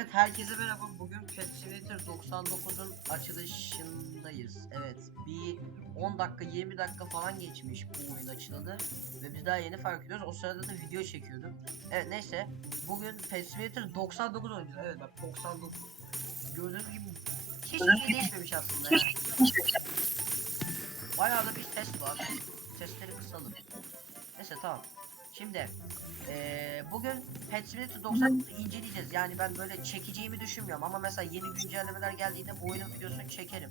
Evet herkese merhaba. Bugün Pet Simulator 99'un açılışındayız. Evet bir 10 dakika 20 dakika falan geçmiş bu oyun açılalı. Ve biz daha yeni fark ediyoruz. O sırada da video çekiyordum. Evet neyse. Bugün Pet Simulator 99 oynayacağız. Evet bak 99. Gördüğünüz gibi hiçbir şey değişmemiş aslında. ya. Bayağı da bir test var. Testleri kısalım. Neyse tamam. Şimdi eee bugün Pet Simulator 90 inceleyeceğiz. Yani ben böyle çekeceğimi düşünmüyorum ama mesela yeni güncellemeler geldiğinde bu oyunun videosunu çekerim.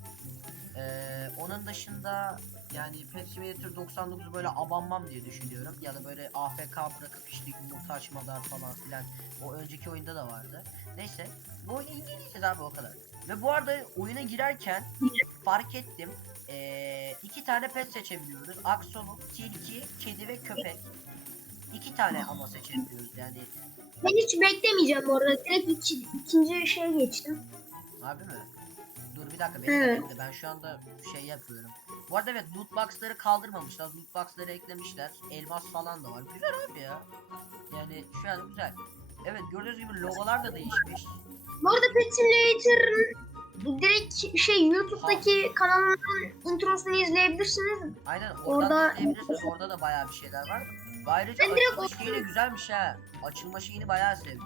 Eee onun dışında yani Pet Simulator 99'u böyle abanmam diye düşünüyorum. Ya da böyle AFK bırakıp işte yumurta açmalar falan filan. O önceki oyunda da vardı. Neyse bu oyunu inceleyeceğiz abi o kadar. Ve bu arada oyuna girerken fark ettim. Eee iki tane pet seçebiliyoruz. Aksolot, tilki, kedi ve köpek. İki tane ama seçebiliyoruz yani. Ben hiç beklemeyeceğim bu arada. Direkt iki, ikinci şeye geçtim. Abi mi? Dur bir dakika beni Evet. bekle. Ben şu anda şey yapıyorum. Bu arada evet loot box'ları kaldırmamışlar. Loot box'ları eklemişler. Elmas falan da var. Güzel abi ya. Yani şu an güzel. Evet gördüğünüz gibi logolar da değişmiş. Bu arada Pet Simulator'ın direkt şey YouTube'daki kanalının introsunu izleyebilirsiniz. Aynen oradan Orada- da izleyebilirsiniz. Orada da bayağı bir şeyler var. Ayrıca Ben direkt açılma şeyi de güzelmiş ha. Açılma şeyini bayağı sevdim.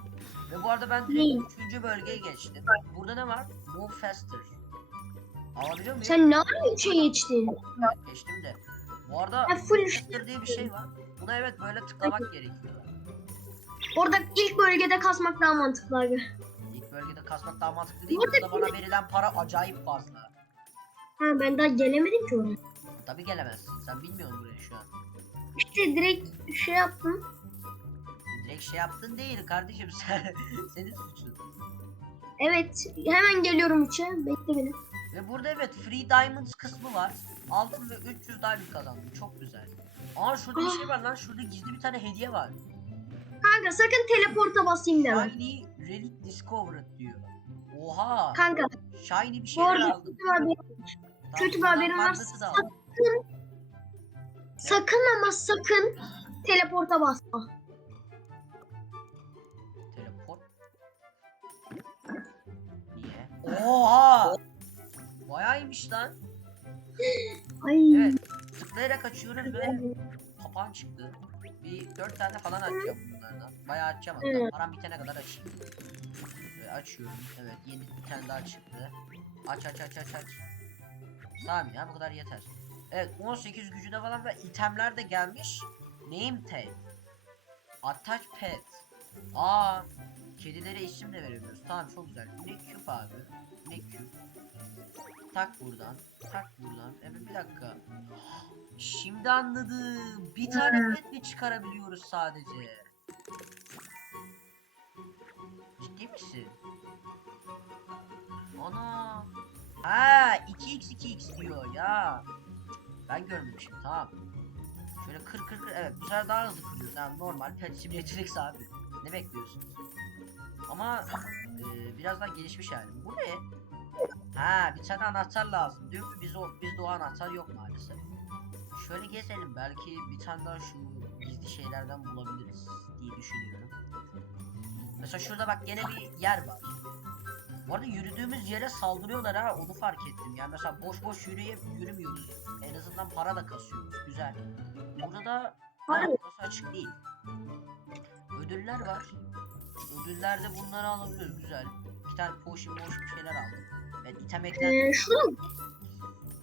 Ve bu arada ben direkt üçüncü bölgeye geçtim. Burada ne var? Move faster. Alabiliyor muyum? Sen ne ara üçe geçtin? Evet, geçtim de. Bu arada Ya full faster diye bir şey var. Buna evet böyle tıklamak gerekiyor. Orada ilk bölgede kasmak daha mantıklı abi. İlk bölgede kasmak daha mantıklı değil. Burada Burada bana verilen para acayip fazla. Ha ben daha gelemedim ki oraya. Tabi gelemezsin. Sen bilmiyorsun burayı şu an. İşte direkt şey yaptım. Direkt şey yaptın değil kardeşim sen. Senin suçun. Evet hemen geliyorum üçe. Bekle beni. Ve burada evet Free Diamonds kısmı var. Altın ve 300 diamond kazandım. Çok güzel. Aa şurada bir şey var lan. Şurada gizli bir tane hediye var. Kanka sakın teleporta basayım deme. Shiny Relic Discovered diyor. Oha. Kanka Shiny bir şeyler aldım. kötü bir haberim, Tamam, kötü bir haberim var. Sakın sakın ama sakın teleporta basma. Teleport. Niye? Oha! Bayağıymış lan. Ay. Evet. Tıklayarak açıyoruz ve papağan çıktı. Bir dört tane falan açacağım bunlardan. Bayağı açacağım hatta. Evet. Param bitene kadar açayım. Ve açıyorum. Evet yeni bir tane daha çıktı. Aç aç aç aç aç. Tamam ya bu kadar yeter. Evet 18 gücüne falan ve itemler de gelmiş. Name tag. Attach pet. Aa kedilere isim de verebiliyoruz. Tamam çok güzel. Ne küp abi. Ne küp. Tak buradan. Tak buradan. Evet bir dakika. Şimdi anladım. Bir tane pet mi çıkarabiliyoruz sadece? Ciddi misin? Ana. Ha 2x 2x diyor ya. Ben görmemişim tamam. Şöyle kır kır kır evet bu sefer daha hızlı kırıyoruz. Yani normal pet simulator X abi. Ne bekliyorsunuz? Ama e, biraz daha gelişmiş yani. Bu ne? Ha bir tane anahtar lazım. Diyor ki biz o bizde o anahtar yok maalesef. Şöyle gezelim belki bir tane daha şu gizli şeylerden bulabiliriz diye düşünüyorum. Mesela şurada bak gene bir yer var. Bu arada yürüdüğümüz yere saldırıyorlar ha onu fark ettim. Yani mesela boş boş yürüyüp yürümüyoruz. En azından para da kasıyoruz. Güzel. Burada da burası açık değil. Ödüller var. Ödüllerde bunları alabiliyoruz. Güzel. Bir tane potion potion bir şeyler aldım. Evet item. Ee, şurada mı?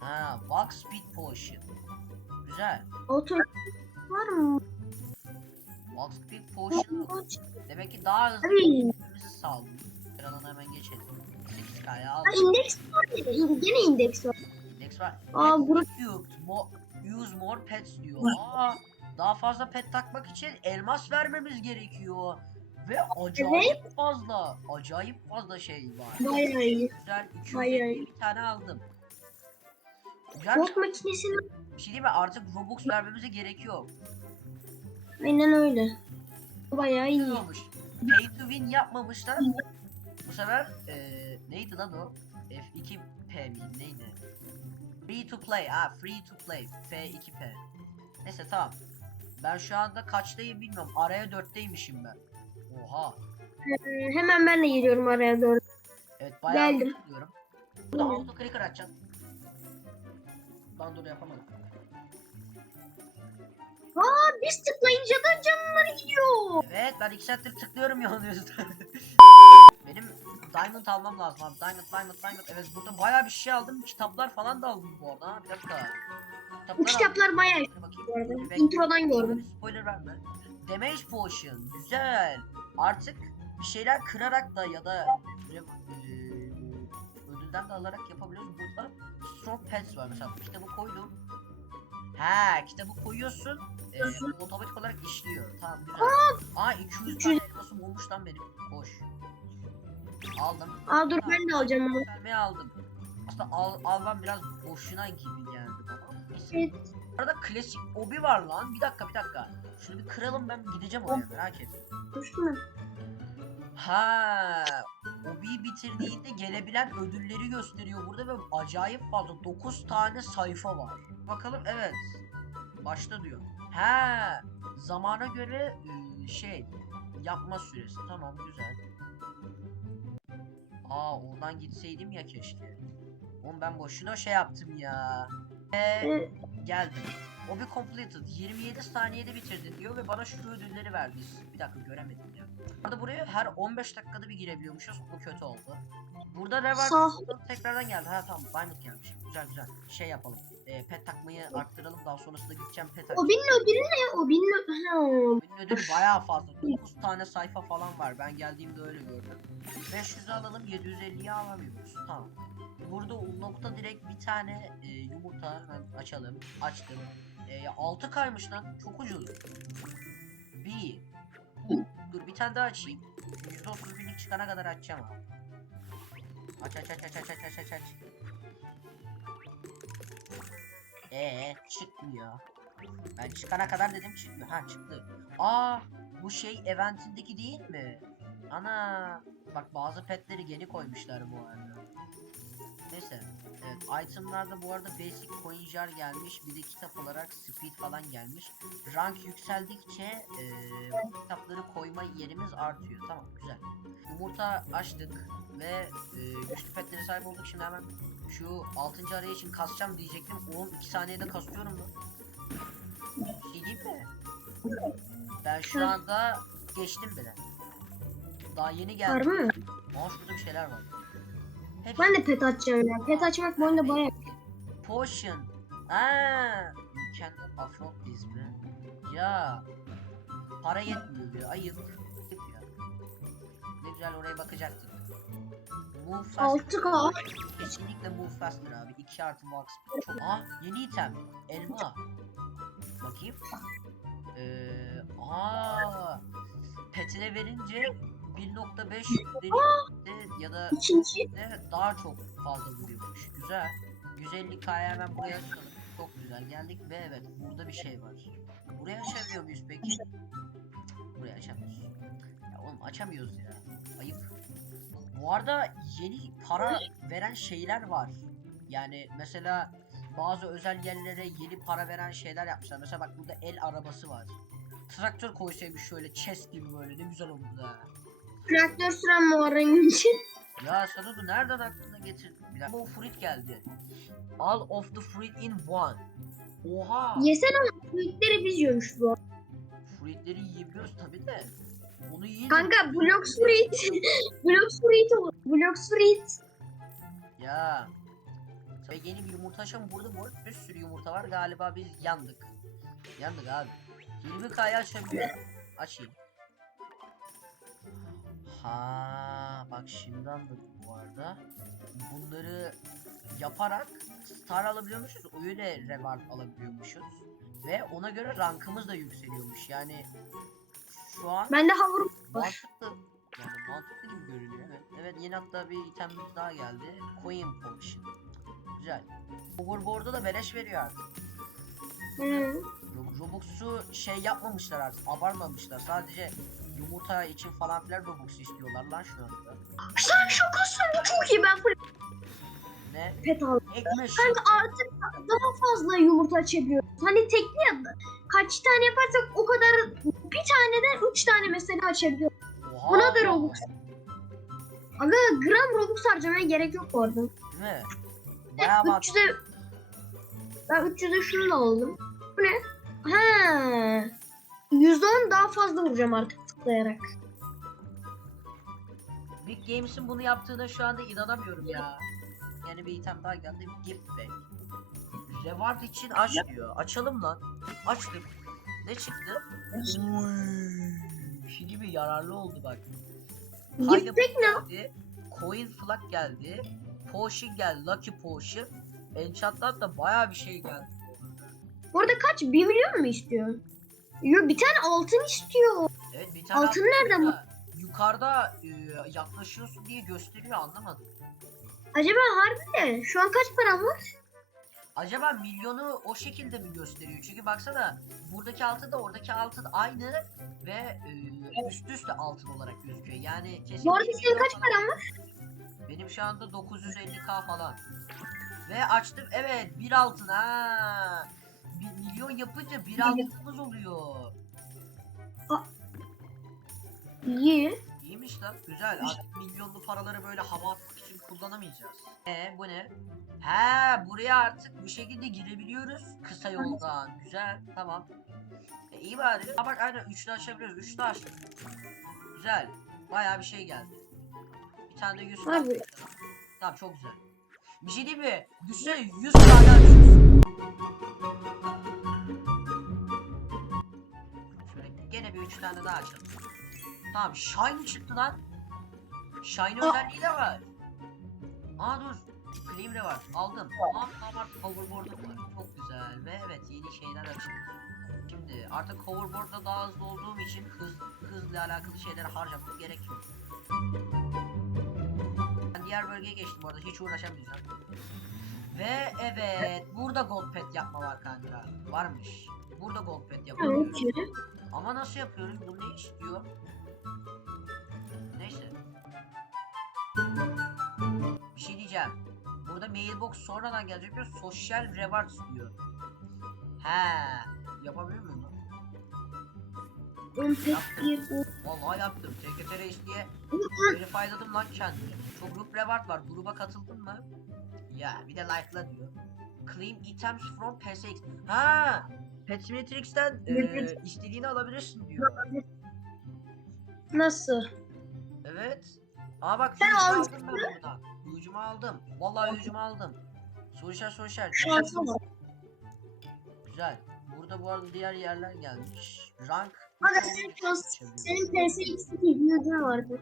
Ha, Box Speed Potion. Güzel. Auto var mı? Box Speed Potion demek ki daha hızlı gitmemizi sağlıyor. Kralını hemen geçelim. 8K'ya Ha, aldım. indeks var Gene indeks var. Index var. Aa, Pets bura- equipped. Mo use more pets diyor. Aa, daha fazla pet takmak için elmas vermemiz gerekiyor. Ve acayip fazla, acayip fazla şey var. Bayağı iyi. Güzel, 200 Bayağı iyi. bir tane aldım. Güzel Post makinesini bir şey değil mi? Artık Robux vermemize gerek yok. aynen öyle. Bayağı iyi. iyi olmuş. Pay to win yapmamışlar. Bu sefer eee neydi lan o? F2P mi neydi? Free to play. Ha free to play. F2P. Neyse tamam. Ben şu anda kaçtayım bilmiyorum. Araya dörtteymişim ben. Oha. Ee, hemen ben de geliyorum araya doğru. Evet bayağı Geldim. diyorum. Burada auto clicker açacaksın. Ben dur yapamadım. Aa biz tıklayınca da canları gidiyor. Evet ben iki saattir tıklıyorum ya onun yüzünden. Benim diamond almam lazım abi. Diamond, diamond, diamond. Evet burada bayağı bir şey aldım. Kitaplar falan da aldım bu arada. Ha, Bir dakika. Bu Kitaplar kitaplar bayağı aldım. Bakayım. bu arada. Bekle. Introdan gördüm. Spoiler verme. Damage potion. Güzel. Artık bir şeyler kırarak da ya da e, ödülden de alarak yapabiliyoruz. Burada strong pets var mesela. Bu kitabı koydum. Ha, kitabı koyuyorsun. E, bu otomatik olarak işliyor. Tamam güzel. Aa 200 tane elmasım olmuş lan benim. Hoş. Aldım. Aa dur ben de alacağım onu. Yükselmeyi aldım. Aslında al, almam biraz boşuna gibi geldi bana. Evet. Arada klasik obi var lan. Bir dakika bir dakika. Şunu bir kıralım ben gideceğim oraya merak etme. Düştü mü? Ha, Obi'yi bitirdiğinde gelebilen ödülleri gösteriyor burada ve acayip fazla 9 tane sayfa var. Bakalım evet. Başta diyor. Ha, zamana göre şey yapma süresi. Tamam güzel. Aa oradan gitseydim ya keşke. Oğlum ben boşuna şey yaptım ya. Ve Ee, geldim. Obi completed. 27 saniyede bitirdin diyor ve bana şu ödülleri verdi. Bir dakika göremedim ya. Burada buraya her 15 dakikada bir girebiliyormuşuz. Bu kötü oldu. Burada reward Sağ. tekrardan geldi. Ha tamam Diamond gelmiş. Güzel güzel. Şey yapalım e, pet takmayı arttıralım. Daha sonrasında gideceğim pet O açacağım. binin ödülü ne? O binin ödülü. Benim ödül bayağı fazla. 9 tane sayfa falan var. Ben geldiğimde öyle gördüm. 500'ü alalım 750'yi alamıyoruz. Tamam. Burada nokta direkt bir tane e, yumurta ben açalım. Açtım. E, 6 kaymış lan. Çok ucuz. Bir. Dur bir tane daha açayım. %30 binlik çıkana kadar açacağım. Aç aç aç aç aç aç aç aç. Ee çıkmıyor. Ben çıkana kadar dedim çıkmıyor. Ha çıktı. Aa bu şey eventindeki değil mi? Ana bak bazı petleri yeni koymuşlar bu arada. Neyse. Evet itemlarda bu arada basic coin jar gelmiş. Bir de kitap olarak speed falan gelmiş. Rank yükseldikçe eee, bu kitapları koyma yerimiz artıyor. Tamam güzel. Yumurta açtık ve eee, güçlü petlere sahip olduk. Şimdi hemen şu 6. araya için kasacağım diyecektim. 12 saniyede kasıyorum mu? Şey diyeyim mi? Ben şu anda geçtim bile. Daha yeni Var geldim. mı? Aa şurada bir şeyler var. Hepsi Ben de pet açacağım ya. Pet açmak bu oyunda bayağı. potion. Aa, you can afford this mi? Ya. Para yetmiyor ya. Ayıp. Ayıp ya. Ne güzel oraya bakacaktık. Move faster. 6K. Kesinlikle move faster abi. 2 artı max. Çok... Aa yeni item. Elma. Bakayım. Ee, aa. Petine verince 1.5 deli- ya da İkinci. daha çok fazla vuruyormuş. Güzel. 150 k'ya hemen buraya açalım. Çok güzel geldik ve evet burada bir şey var. Buraya açamıyor muyuz peki? Buraya açamıyoruz. Ya oğlum açamıyoruz ya. Ayıp. Bu arada yeni para veren şeyler var. Yani mesela bazı özel yerlere yeni para veren şeyler yapmışlar. Mesela bak burada el arabası var. Traktör koysaymış şöyle chest gibi böyle ne güzel olurdu ha. Traktör süren mağaranın için. Ya sana da nereden aklına getirdin? Bir dakika. Bu fruit geldi. All of the fruit in one. Oha. Yesene ama fruitleri biz yiyormuş bu. Fruitleri yiyebiliyoruz tabi de. Onu yiyince... Kanka Blox fruit. Blox fruit olur. Blox fruit. Ya. Tabii yeni bir yumurta açalım. Burada bu arada bir sürü yumurta var. Galiba biz yandık. Yandık abi. 20k'yı açabiliyorum. Açayım. Ha, bak şimdi anladım bu arada. Bunları yaparak star alabiliyormuşuz. Öyle reward alabiliyormuşuz. Ve ona göre rankımız da yükseliyormuş. Yani şu an Bende havur var. Mantıklı. Yani mantıklı gibi görünüyor. Evet, evet yeni hatta bir itemimiz daha geldi. Coin Potion. Güzel. Overboard'da da beleş veriyor artık. Hı. Ro- Robux'u şey yapmamışlar artık. Abartmamışlar. Sadece yumurta için falan filan Robux istiyorlar lan şu anda. Sen şakasın bu çok iyi ben full Ne? pet aldım. Ekmek. Kanka artık daha fazla yumurta açabiliyoruz. Hani tekli ya kaç tane yaparsak o kadar bir taneden üç tane mesela açabiliyoruz. Oha. Buna da Robux. Aga gram Robux harcamaya gerek yok bu arada. Değil mi? Bayağı mantıklı. 300'e ben 300'e şunu da aldım. Bu ne? Ha. 110 daha fazla vuracağım artık tıklayarak. Big Games'in bunu yaptığına şu anda inanamıyorum ya. Yani bir item daha geldi. Gift bag. Reward için aç diyor. Açalım lan. Açtık. Ne çıktı? Oy. Şey gibi yararlı oldu bak. Ne? geldi. Coin flag geldi. Potion geldi. Lucky Potion. Enchant'tan da bayağı bir şey geldi. Bu arada kaç? 1 milyon mu istiyor? Yo bir tane altın istiyor. Evet bir tane Altın nereden da Yukarıda e, yaklaşıyorsun diye gösteriyor anlamadım. Acaba harbi de şu an kaç param var? Acaba milyonu o şekilde mi gösteriyor? Çünkü baksana buradaki altın da oradaki altın aynı ve e, üst üste altın olarak gözüküyor. Yani kesin Bu arada senin kaç paran var? Benim şu anda 950k falan. Ve açtım evet bir altın ha. Bir milyon yapınca bir altınımız oluyor. İyi. İyiymiş lan güzel. Artık milyonlu paraları böyle hava kullanamayacağız. E bu ne? He buraya artık bu şekilde girebiliyoruz kısa yoldan. Güzel tamam. E, iyi bari. Ha bak aynen üçlü açabiliyoruz. Üçlü açtık. Güzel. Bayağı bir şey geldi. Bir tane de 100 Abi. Tamam çok güzel. Bir şey değil mi? Düşünsene 100 tane açıyorsun. Şöyle gene bir 3 tane daha açalım. Tamam shiny çıktı lan. Shiny Aa. özelliği de var. Aa dur. Claim de var. Aldım. Aa tamam artık hoverboard'um var. Çok güzel ve evet yeni şeyler açıldı. Şimdi artık hoverboard'da daha hızlı olduğum için hız hızla alakalı şeylere harcamam gerekiyor. Ben diğer bölgeye geçtim bu arada hiç uğraşamayacağım. Ve evet burada gold pet yapma var kanka. Varmış. Burada gold pet yapıyoruz. Ama nasıl yapıyoruz? Bu ne istiyor? Diyeceğim. Burada mailbox sonradan gelecek bir sosyal reward istiyor. He, yapabiliyor muyum? On pek bir bu. Vallahi yaptım. TKT Reis diye verifyladım lan kendimi. Çok group reward var. Gruba katıldın mı? Ya bir de like'la diyor. Claim items from PSX. Ha! Pet Simulatrix'ten Evet. e, istediğini alabilirsin diyor. Nasıl? Evet. Aa bak Sen Sen aldın aldım. Vallahi yüzümü aldım. Şansa bak. Güzel. Burada bu arada diğer yerler gelmiş. Rank. Aga senin açabiliyorum. Senin PSX'de bir ucun vardı.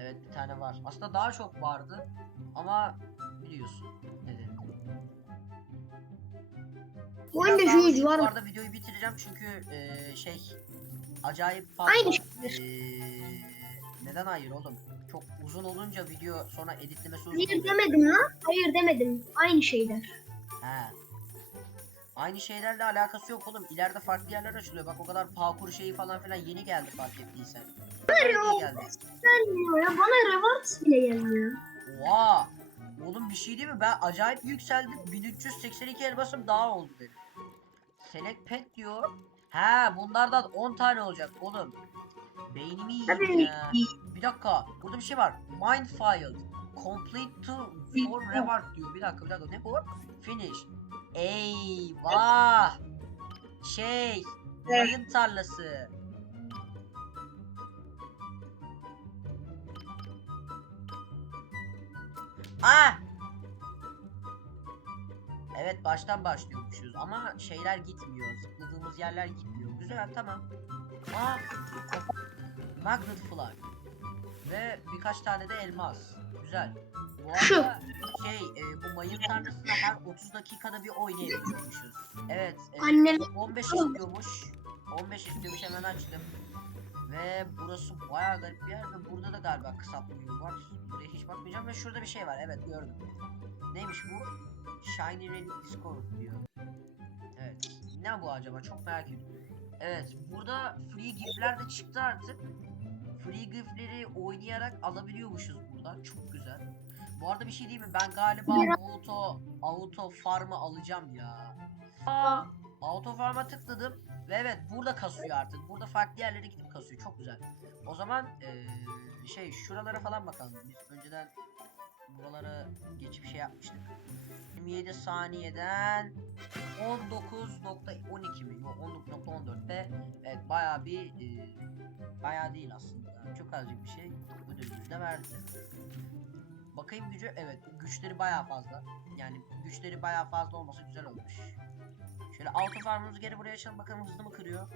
Evet bir tane var. Aslında daha çok vardı. Ama biliyorsun nedeni. Bu oyunda ucu var Bu mı? arada videoyu bitireceğim çünkü eee, şey acayip fazla. Aynı şeydir. eee, neden hayır oğlum? Çok uzun olunca video sonra editlemesi uzun Hayır oluyor. demedim lan. Hayır demedim. Aynı şeyler. He. Aynı şeylerle alakası yok oğlum. İleride farklı yerler açılıyor. Bak o kadar parkur şeyi falan filan yeni geldi fark ettiysen. Hayır Yeni geldi. gelmiyor ya. Bana reward bile gelmiyor. Oha. Oğlum bir şey değil mi? Ben acayip yükseldim. 1382 elmasım daha oldu benim. Select pet diyor. He bunlardan 10 tane olacak oğlum. Beynimi yiyeyim Tabii. ya. Bir dakika. Burada bir şey var. Mind filed. Complete to for reward diyor. Bir dakika bir dakika. Ne bu? Finish. Eyvah. Şey. Mayın tarlası. Ah! Evet baştan başlıyormuşuz ama şeyler gitmiyor. Zıpladığımız yerler gitmiyor. Güzel tamam. Aa! Magnet flag. Ve birkaç tane de elmas. Güzel. Bu Şu. arada şey e, bu mayın tanrısına her 30 dakikada bir oynayabiliyormuşuz. Evet. e, Annem 15 istiyormuş. 15 istiyormuş hemen açtım. Ve burası bayağı garip bir yer ve burada da galiba kısaltma yolu var. Buraya hiç bakmayacağım ve şurada bir şey var. Evet gördüm. Neymiş bu? Shiny Relic Discord diyor. Evet. Ne bu acaba? Çok merak ediyorum. Evet. Burada free gift'ler de çıktı artık. Free gift'leri oynayarak alabiliyormuşuz buradan. Çok güzel. Bu arada bir şey değil mi? Ben galiba auto auto farm'ı alacağım ya. Aa, Auto farm'a tıkladım ve evet burada kasıyor artık. Burada farklı yerlere gidip kasıyor. Çok güzel. O zaman eee, şey şuralara falan bakalım. Biz önceden buralara geçip şey yapmıştık. 27 saniyeden 19.12 mi? Yok 19.14'te evet bayağı bir eee bayağı değil aslında. Çok azıcık bir şey ödülümüzü de verdi. Bakayım gücü evet güçleri bayağı fazla. Yani güçleri bayağı fazla olması güzel olmuş. Şöyle altı farmımızı geri buraya açalım bakalım hızlı mı kırıyor.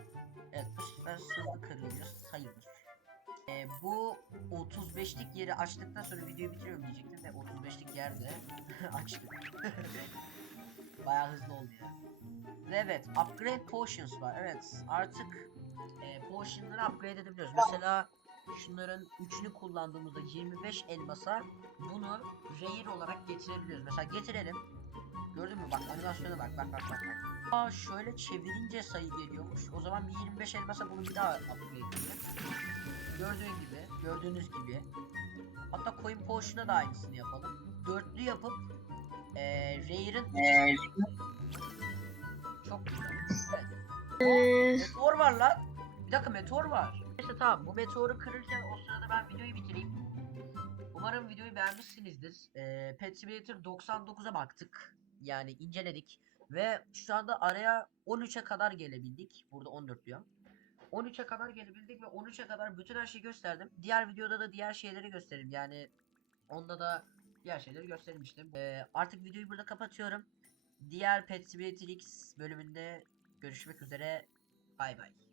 Evet bu sefer hızlı kırılıyor sayılır. Ee, bu 35'lik yeri açtıktan sonra videoyu bitiriyorum diyecektim de 35'lik yerde açtık. Bayağı hızlı oldu ya. Ve evet upgrade potions var. Evet artık e, potionları upgrade edebiliyoruz. Mesela şunların üçünü kullandığımızda 25 elmasa bunu rare olarak getirebiliyoruz. Mesela getirelim. Gördün mü bak animasyona bak bak bak. bak. Aa şöyle çevirince sayı geliyormuş. O zaman bir 25 elmasa bunu bir daha upgrade edelim. Gördüğün gibi, gördüğünüz gibi. Hatta coin potion'a da aynısını yapalım. Dörtlü yapıp eee Rare'ın çok güzel. Evet. Ee, Meteor var lan. Bir dakika meteor var. Neyse tamam bu meteoru kırırken o sırada ben videoyu bitireyim. Umarım videoyu beğenmişsinizdir. Ee, Pet Simulator 99'a baktık. Yani inceledik. Ve şu anda araya 13'e kadar gelebildik. Burada 14 diyor. 13'e kadar gelebildik ve 13'e kadar bütün her şeyi gösterdim. Diğer videoda da diğer şeyleri gösteririm. Yani onda da diğer şeyleri göstermiştim. Ee, artık videoyu burada kapatıyorum. Diğer Pet Simulator X bölümünde görüşmek üzere. Bay bay.